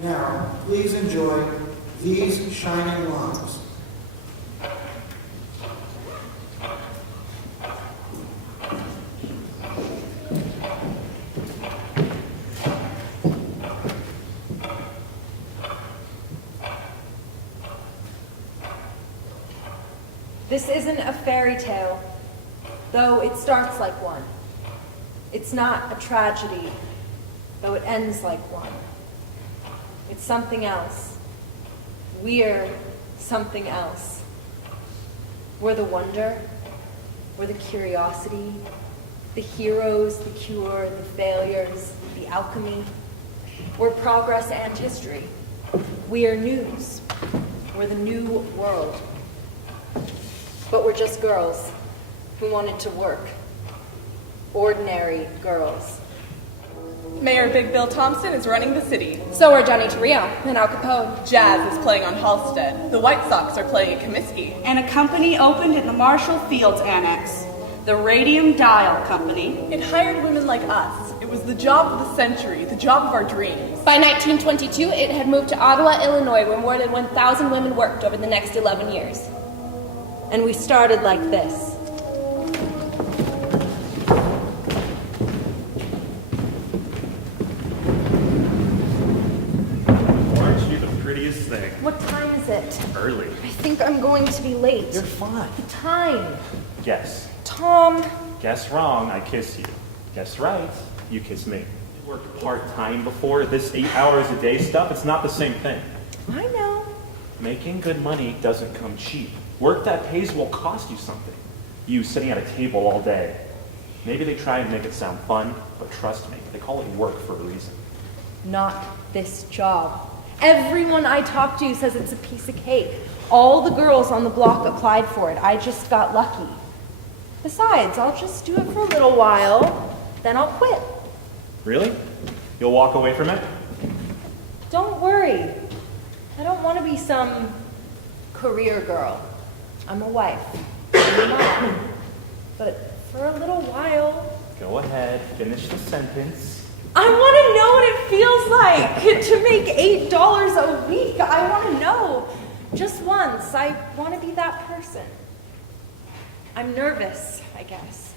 Now, please enjoy these shining lungs. This isn't a fairy tale, though it starts like one. It's not a tragedy, though it ends like one. It's something else. We're something else. We're the wonder, we're the curiosity, the heroes, the cure, the failures, the alchemy. We're progress and history. We are news. We're the new world. But we're just girls who wanted to work. Ordinary girls. Mayor Big Bill Thompson is running the city. So are Johnny Torrio and Al Capone. Jazz is playing on Halstead. The White Sox are playing at Comiskey. And a company opened in the Marshall Fields Annex, the Radium Dial Company. It hired women like us. It was the job of the century, the job of our dreams. By 1922, it had moved to Ottawa, Illinois, where more than 1,000 women worked over the next 11 years. And we started like this. Aren't you the prettiest thing? What time is it? Early. I think I'm going to be late. You're fine. The time. Guess. Tom. Guess wrong, I kiss you. Guess right, you kiss me. You worked part-time before. This 8 hours a day stuff, it's not the same thing. I know. Making good money doesn't come cheap. Work that pays will cost you something. You sitting at a table all day. Maybe they try and make it sound fun, but trust me, they call it work for a reason. Not this job. Everyone I talk to says it's a piece of cake. All the girls on the block applied for it. I just got lucky. Besides, I'll just do it for a little while, then I'll quit. Really? You'll walk away from it? Don't worry. I don't want to be some career girl. I'm a wife. I'm a mom. But for a little while... Go ahead, finish the sentence. I want to know what it feels like to make $8 a week. I want to know. Just once. I want to be that person. I'm nervous, I guess.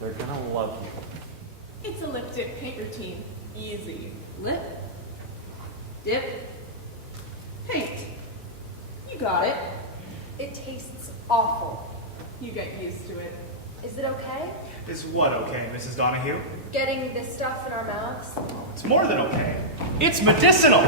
They're gonna love you. It's a lip dip paint routine. Easy. Lip. Dip. Paint. You got it. It tastes awful. You get used to it. Is it okay? Is what okay, Mrs. Donahue? Getting this stuff in our mouths? It's more than okay. It's medicinal!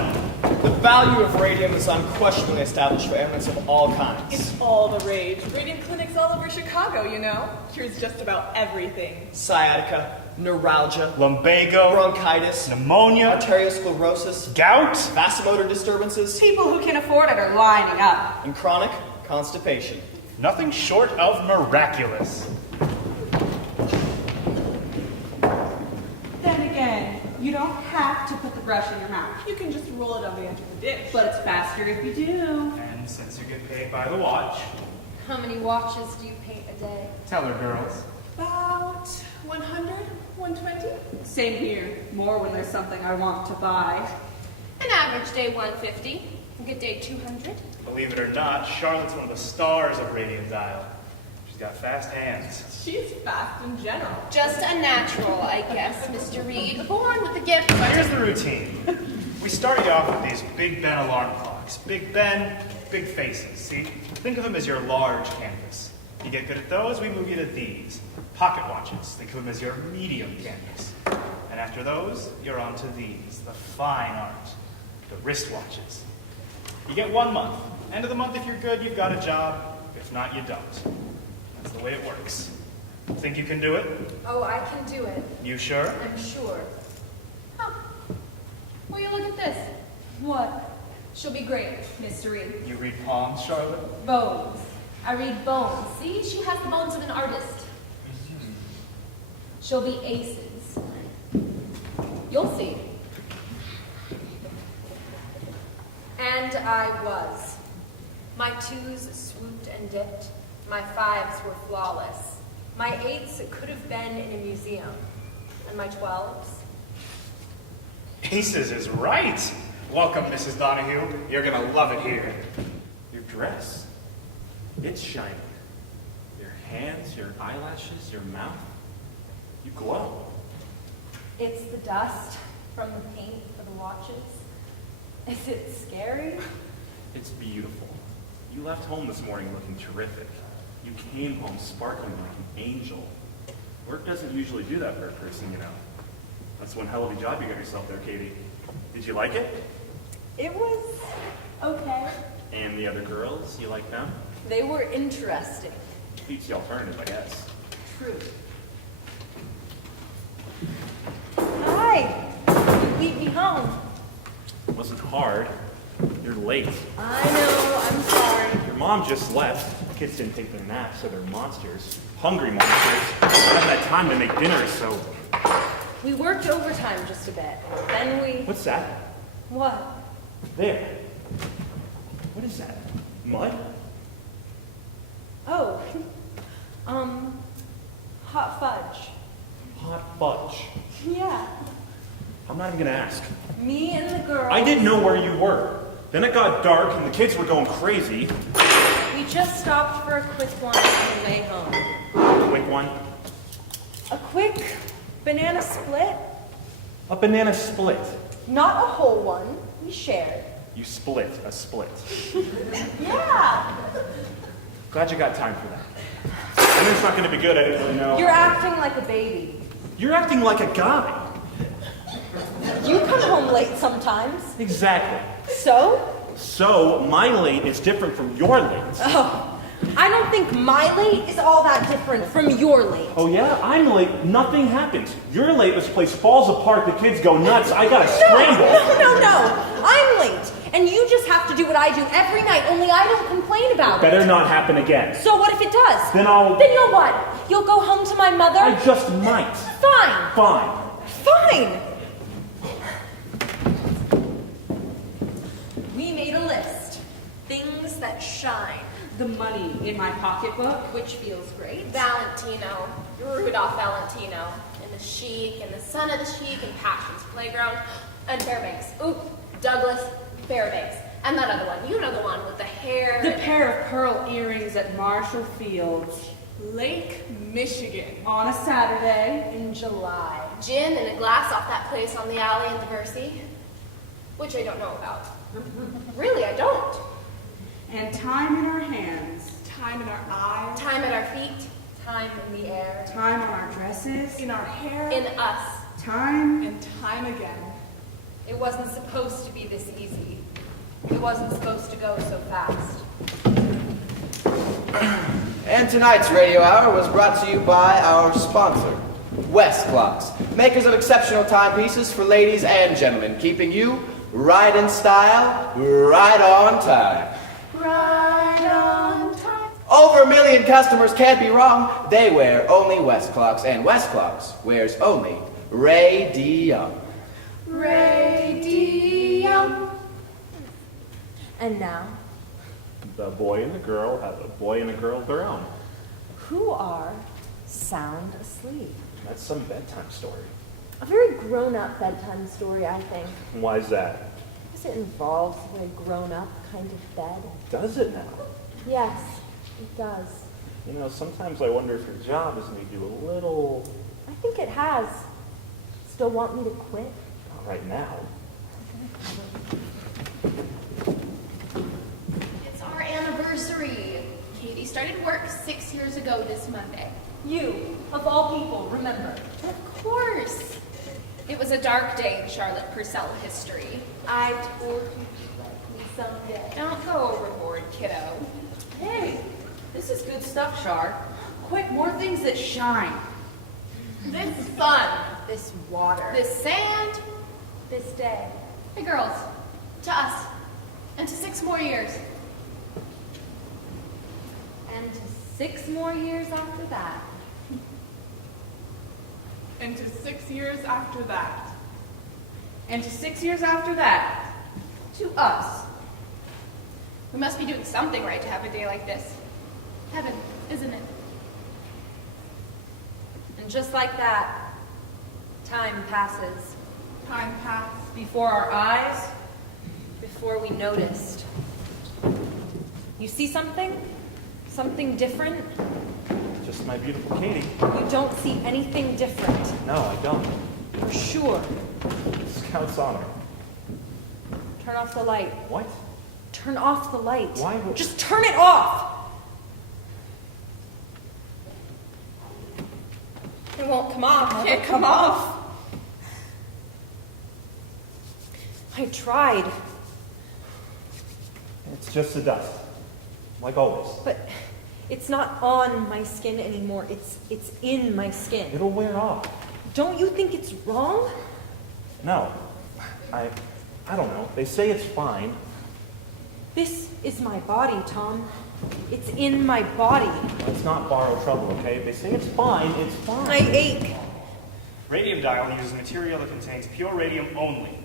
The value of radium is unquestionably established for ailments of all kinds. It's all the rage. Radium clinics all over Chicago, you know. Cures just about everything. Sciatica, neuralgia, Lumbago, bronchitis, pneumonia, arteriosclerosis, gout, vasomotor disturbances, People who can afford it are lining up. and chronic constipation. nothing short of miraculous. Then again, you don't have to put the brush in your mouth. You can just roll it on the edge of the dish. But it's faster if you do. And since you get paid by the watch, How many watches do you paint a day? tell her, girls. About 100, 120? Same here. More when there's something I want to buy. An average day 150, a good day 200. Believe it or not, Charlotte's one of the stars of Radiant Dial. She's got fast hands. She's fast in general. Just a natural, I guess, Mr. Reed. Born with a gift. Now here's the routine. We start you off with these Big Ben alarm clocks. Big Ben, big faces, see? Think of them as your large canvas. You get good at those, we move you to these. Pocket watches. Think of them as your medium canvas. And after those, you're on to these, the fine art, the wristwatches. You get 1 month. End of the month, if you're good, you've got a job. If not, you don't. That's the way it works. Think you can do it? Oh, I can do it. You sure? I'm sure. Huh. Will you look at this? What? She'll be great, Mr. Reed. You read palms, Charlotte? Bones. I read bones. See, she has the bones of an artist. She'll be aces. You'll see. And I was. My twos swooped and dipped. My fives were flawless. My eights could have been in a museum. And my 12s? Aces is right. Welcome, Mrs. Donahue. You're gonna love it here. Your dress, it's shiny. Your hands, your eyelashes, your mouth, you glow. It's the dust from the paint for the watches. Is it scary? It's beautiful. You left home this morning looking terrific. You came home sparkling like an angel. Work doesn't usually do that for a person, you know. That's one hell of a job you got yourself there, Katie. Did you like it? It was okay. And the other girls, you like them? They were interesting. Beats the alternative, I guess. True. Hi. You beat me home. It wasn't hard. You're late. I know. I'm sorry. Your mom just left. The kids didn't take their naps, so they're monsters. Hungry monsters. I haven't had time to make dinner, so... We worked overtime just a bit. Then we... What's that? What? There. What is that? Mud? Oh. Hot fudge. Hot fudge. Yeah. I'm not even gonna ask. Me and the girls. I didn't know where you were. Then it got dark and the kids were going crazy. We just stopped for a quick one on the way home. Quick one. A quick banana split? A banana split. Not a whole one. We shared. You split a split. Yeah. Glad you got time for that. I knew it's not gonna be good, I didn't really know. You're acting like a baby. You're acting like a guy. You come home late sometimes. Exactly. So? So, my late is different from your late. Oh. I don't think my late is all that different from your late. Oh yeah? I'm late, nothing happens. You're late, this place falls apart, the kids go nuts, I gotta scramble. No. I'm late. And you just have to do what I do every night, only I don't complain about it. Better not happen again. So what if it does? Then I'll... Then you'll what? You'll go home to my mother? I just might. Fine. Fine. We made a list. Things that shine. The money in my pocketbook. Which feels great. Valentino, Rudolph Valentino, and the Chic, and the Son of the Chic, and Passion's Playground, and Fairbanks. Oop, Douglas Fairbanks. And that other one, you know the one with the hair. The pair of pearl earrings at Marshall Fields. Lake Michigan. On a Saturday. In July. Gin and a glass off that place on the alley in Diversey, which I don't know about. Really, I don't. And time in our hands. Time in our eyes. Time at our feet. Time in the air. Time on our dresses. In our hair. In us. Time. And time again. It wasn't supposed to be this easy. It wasn't supposed to go so fast. And tonight's radio hour was brought to you by our sponsor, West Clocks, makers of exceptional timepieces for ladies and gentlemen, keeping you right in style, right on time. Right on time. Over 1 million customers can't be wrong. They wear only West Clocks, and West Clocks wears only radium. Radio. And now, The boy and the girl have a boy and a girl of their own. who are sound asleep? That's some bedtime story. A very grown-up bedtime story, I think. Why is that? Because it involves a grown-up kind of bed. Does it now? Yes, it does. You know, sometimes I wonder if your job has made you a little... I think it has. Still want me to quit? Not right now. It's our anniversary. Katie started work 6 years ago this Monday. You, of all people, remember. Of course. It was a dark day in Charlotte Purcell history. I told you to like me someday. Don't go overboard, kiddo. Hey, this is good stuff, Char. Quick, more things that shine. This sun, This water. this sand, This day. hey girls, to us, and to 6 more years. And to 6 more years after that. And to 6 years after that. And to 6 years after that, to us. We must be doing something right to have a day like this. Heaven, isn't it? And just like that, time passes. Time passed. Before our eyes, before we noticed. You see something? Something different? Just my beautiful Katie. You don't see anything different. No, I don't. For sure. Scout's honor. Turn off the light. What? Turn off the light. Why would... Just turn it off! It won't come off. It can't come off. I tried, It's just the dust. Like always. but it's not on my skin anymore. It's in my skin. It'll wear off. Don't you think it's wrong? No. I don't know. They say it's fine. This is my body, Tom. It's in my body. Let's not borrow trouble, okay? If they say it's fine, it's fine. I ache. Radium dial uses material that contains pure radium only.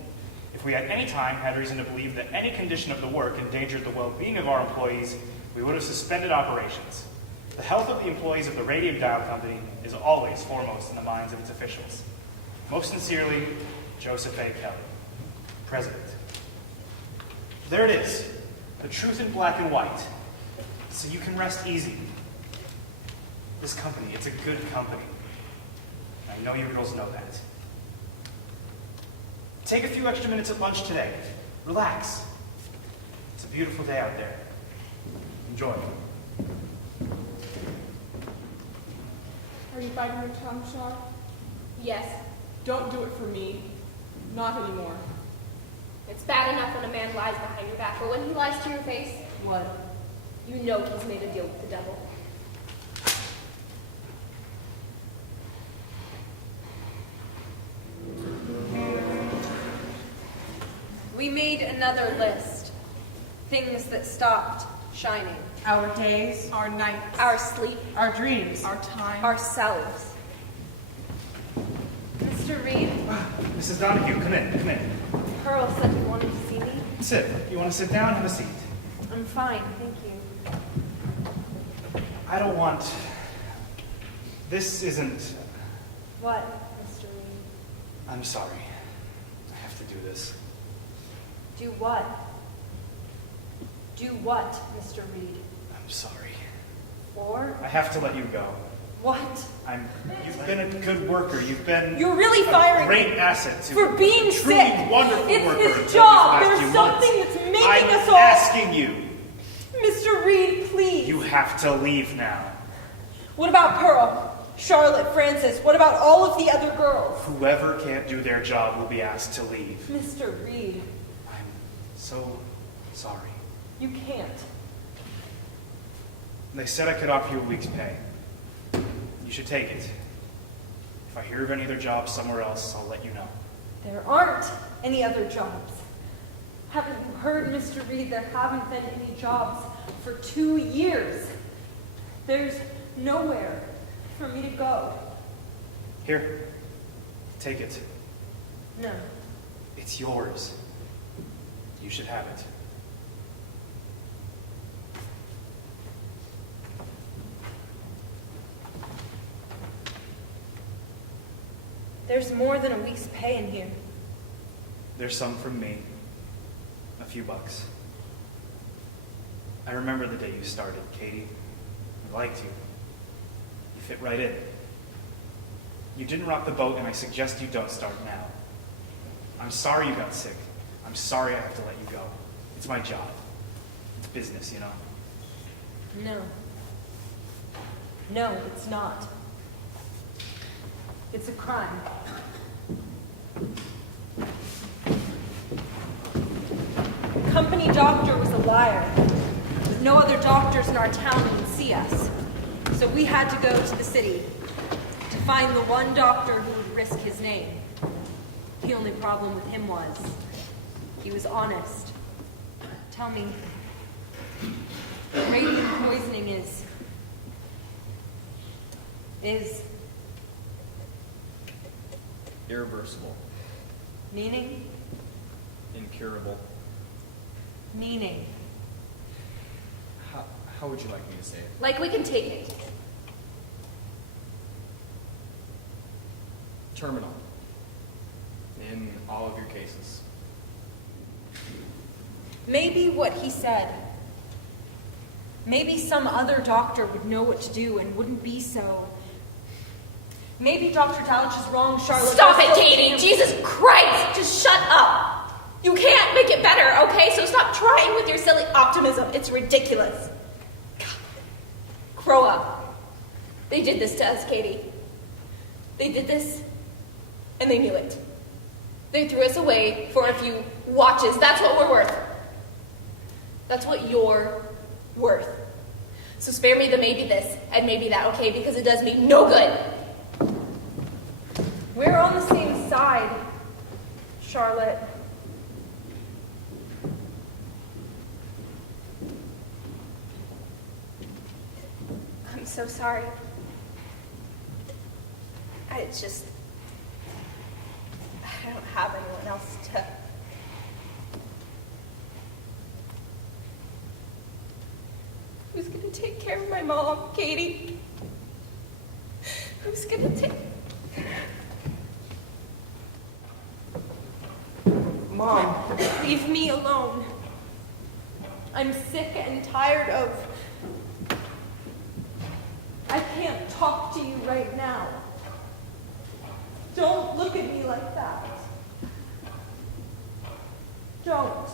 If we at any time had reason to believe that any condition of the work endangered the well-being of our employees, we would have suspended operations. The health of the employees of the Radium Dial Company is always foremost in the minds of its officials. Most sincerely, Joseph A. Kelly, President. There it is, the truth in black and white, so you can rest easy. This company, it's a good company. I know you girls know that. Take a few extra minutes at lunch today. Relax. It's a beautiful day out there. Enjoy. Are you biting your tongue, Sean? Yes, Don't do it for me. Not anymore. it's bad enough when a man lies behind your back, but when he lies to your face, What? you know he's made a deal with the devil. We made another list. Things that stopped shining. Our days, Our nights, Our sleep. our dreams. our time. Ourselves. Mr. Reed, Mrs. Donahue, come in, come in. Pearl said you wanted to see me. Sit. You want to sit down? Have a seat. I'm fine, thank you. I don't want... This isn't... What, Mr. Reed? I'm sorry. I have to do this. Do what? Do what, Mr. Reed? I'm sorry. For? I have to let you go. What? You've been a good worker. You've been You're really a firing great me asset to for being truly sick. wonderful It's worker his until job. these last There's few months. something that's making I'm us all. asking you. Mr. Reed, please. You have to leave now. What about Pearl? Charlotte, Francis? What about all of the other girls? Whoever can't do their job will be asked to leave. Mr. Reed, I'm so sorry. you can't. They said I could offer you a week's pay. You should take it. If I hear of any other jobs somewhere else, I'll let you know. There aren't any other jobs. Haven't you heard, Mr. Reed? There haven't been any jobs for 2 years. There's nowhere for me to go. Here, take it. No. It's yours. You should have it. There's more than a week's pay in here. There's some from me. A few bucks. I remember the day you started, Katie. I liked you. You fit right in. You didn't rock the boat, and I suggest you don't start now. I'm sorry you got sick. I'm sorry I have to let you go. It's my job. It's business, you know. No. No, it's not. It's a crime. The company doctor was a liar. No other doctors in our town would see us. So we had to go to the city to find the one doctor who would risk his name. The only problem with him was he was honest. Tell me, radium poisoning is Irreversible. meaning? Incurable. Meaning. How would you like me to say it? Like we can take it. Terminal. In all of your cases. Maybe what he said. Maybe some other doctor would know what to do and wouldn't be so. Maybe Dr. Dowlich is wrong, Charlotte. Stop it, Katie! Jesus Christ! Just shut up! You can't make it better, okay? So stop trying with your silly optimism. It's ridiculous. God. Grow up. They did this to us, Katie. They did this, and they knew it. They threw us away for a few watches. That's what we're worth. That's what you're worth. So spare me the maybe this and maybe that, okay? Because it does me no good. We're on the same side, Charlotte. I'm so sorry. I don't have anyone else to... Who's gonna take care of my mom, Katie? Who's gonna take... Mom, leave me alone. I'm sick and tired of... I can't talk to you right now. Don't look at me like that. Don't.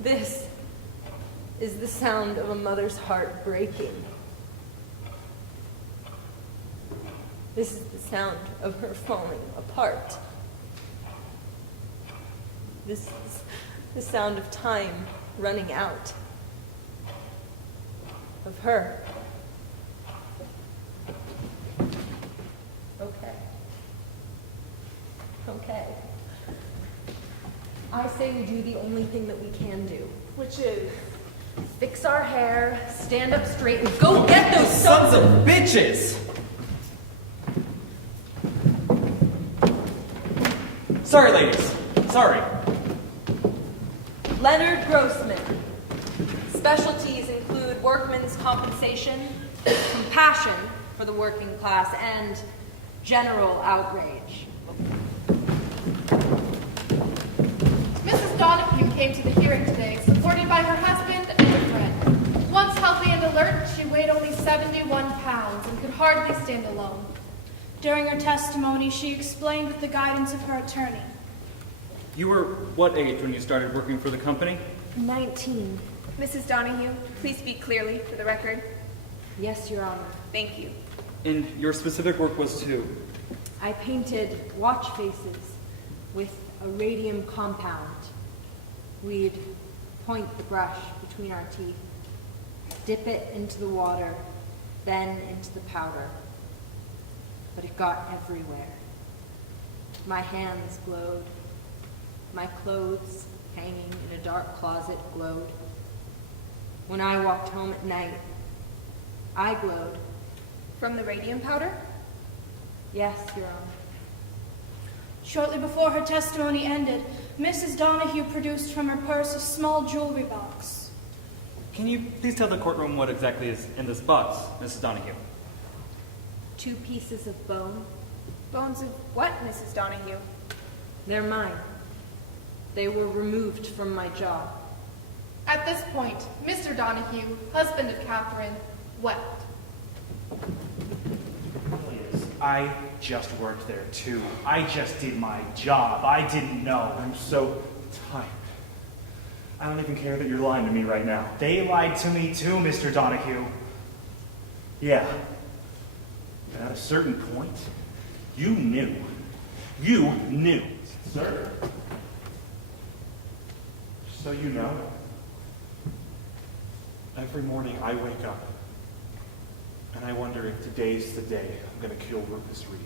This is the sound of a mother's heart breaking. This is the sound of her falling apart. This is the sound of time running out. Of her. Okay. I say we do the only thing that we can do. Which is? Fix our hair, stand up straight, and go get those Sons of bitches! Sorry, ladies. Sorry. Leonard Grossman. Specialties include workmen's compensation, compassion for the working class, and general outrage. Mrs. Donahue came to the hearing today, supported by her husband and a friend. Once healthy and alert, she weighed only 71 pounds and could hardly stand alone. During her testimony, she explained with the guidance of her attorney. You were what age when you started working for the company? 19. Mrs. Donahue, please speak clearly for the record. Yes, Your Honor. Thank you. And your specific work was to? I painted watch faces with a radium compound. We'd point the brush between our teeth, dip it into the water, then into the powder. But it got everywhere. My hands glowed. My clothes, hanging in a dark closet, glowed. When I walked home at night, I glowed. From the radium powder? Yes, Your Honor. Shortly before her testimony ended, Mrs. Donahue produced from her purse a small jewelry box. Can you please tell the courtroom what exactly is in this box, Mrs. Donahue? 2 pieces of bone. Bones of what, Mrs. Donahue? They're mine. They were removed from my jaw. At this point, Mr. Donahue, husband of Catherine, wept. I just worked there too. I just did my job. I didn't know. I'm so tired. I don't even care that you're lying to me right now. They lied to me too, Mr. Donahue. Yeah. But at a certain point, you knew. You knew. Sir. So you know, every morning I wake up and I wonder if today's the day I'm going to kill Rufus Reed.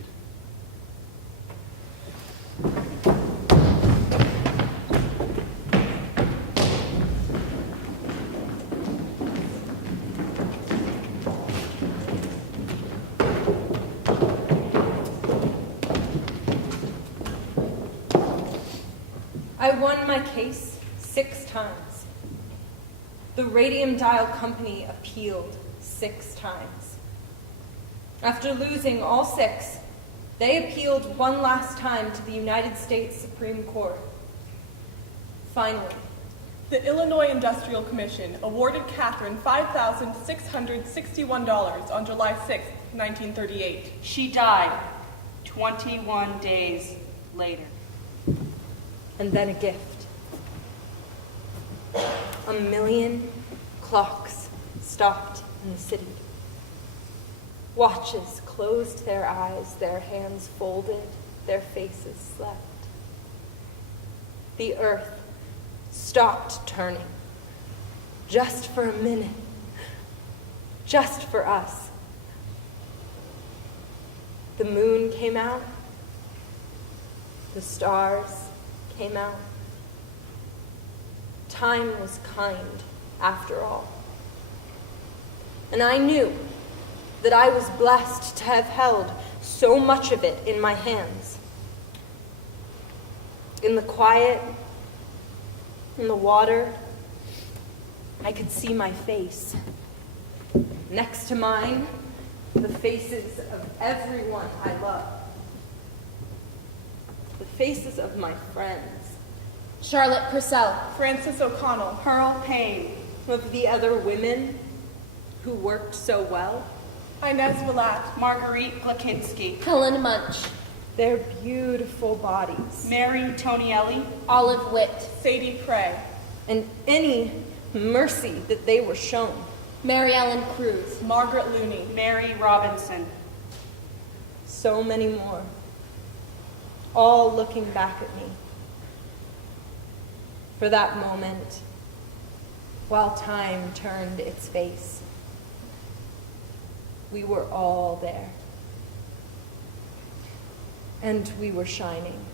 I won my case 6 times. The Radium Dial Company appealed 6 times. After losing all 6, they appealed one last time to the United States Supreme Court. Finally, The Illinois Industrial Commission awarded Catherine $5,661 on July 6, 1938. She died 21 days later. and then a gift. 1,000,000 clocks stopped in the city. Watches closed their eyes, their hands folded, their faces slept. The earth stopped turning, just for a minute, just for us. The moon came out, the stars came out. Time was kind, after all. And I knew that I was blessed to have held so much of it in my hands. In the quiet, in the water, I could see my face. Next to mine, the faces of everyone I love. The faces of my friends. Charlotte Purcell. Frances O'Connell. Pearl Payne. Of the other women who worked so well. Inez Willat. Marguerite Glakinski. Helen Munch. Their beautiful bodies. Mary Tonielli. Olive Witt. Sadie Prey. And any mercy that they were shown. Mary Ellen Cruz. Margaret Looney. Mary Robinson. So many more. All looking back at me. For that moment, while time turned its face, we were all there. And we were shining.